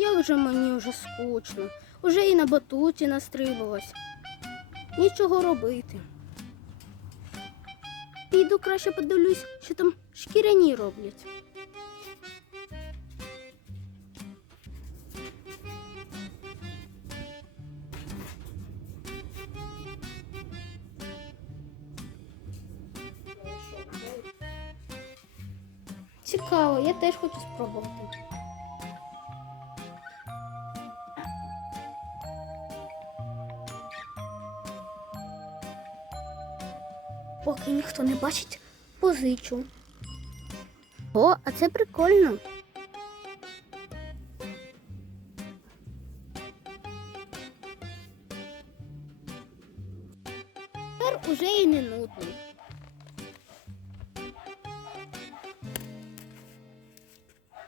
Як же мені вже скучно. Уже і на батуті настрибалась. Нічого робити. Піду краще подивлюсь, що там шкіряні роблять. Цікаво, я теж хочу спробувати. поки ніхто не бачить, позичу. О, а це прикольно. Тепер уже і не нудно.